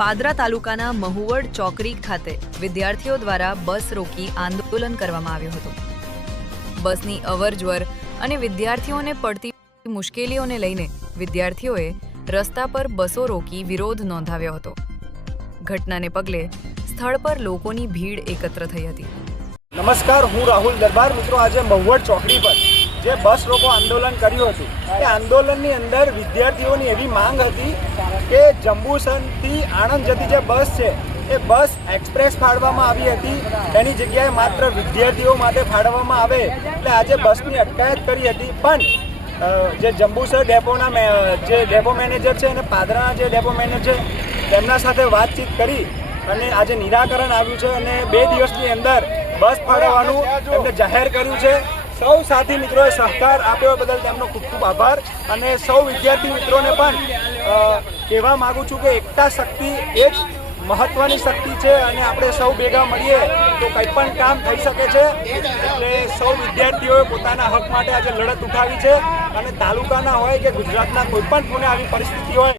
પાદરા તાલુકાના મહુવડ ચોકડી ખાતે વિદ્યાર્થીઓ દ્વારા બસ રોકી આંદોલન કરવામાં આવ્યું હતું. બસની અવરજવર અને વિદ્યાર્થીઓને પડતી મુશ્કેલીઓને લઈને વિદ્યાર્થીઓએ રસ્તા પર બસો રોકી વિરોધ નોંધાવ્યો હતો. ઘટનાને પગલે સ્થળ પર લોકોની ભીડ એકત્ર થઈ હતી. નમસ્કાર, હું રાહુલ દરબાર. મિત્રો, આજે મહુવડ ચોકડી પર જે બસ રોકો આંદોલન કર્યું હતું એ આંદોલનની અંદર વિદ્યાર્થીઓની એવી માંગ હતી કે જંબુસરથી આણંદ જતી જે બસ છે એ બસ એક્સપ્રેસ ફાળવવામાં આવી હતી, એની જગ્યાએ માત્ર વિદ્યાર્થીઓ માટે ફાળવવામાં આવે એટલે આજે બસની અટકાયત કરી હતી. પણ જે જંબુસર ડેપોના જે ડેપો મેનેજર છે અને પાદરાના જે ડેપો મેનેજર છે તેમના સાથે વાતચીત કરી અને આજે નિરાકરણ આવ્યું છે અને 2 દિવસની અંદર બસ ફાળવવાનું એમને જાહેર કર્યું છે. સૌ સાથી મિત્રોએ સહકાર આપ્યો બદલ તેમનો ખૂબ ખૂબ આભાર. અને સૌ વિદ્યાર્થી મિત્રોને પણ કહેવા માગું છું કે એકતા શક્તિ એ જ મહત્વની શક્તિ છે અને આપણે સૌ ભેગા મળીએ તો કંઈ પણ કામ થઈ શકે છે. એટલે સૌ વિદ્યાર્થીઓએ પોતાના હક માટે આજે લડત ઉઠાવી છે અને તાલુકાના હોય કે ગુજરાતના કોઈ પણ ખૂણે આવી પરિસ્થિતિ હોય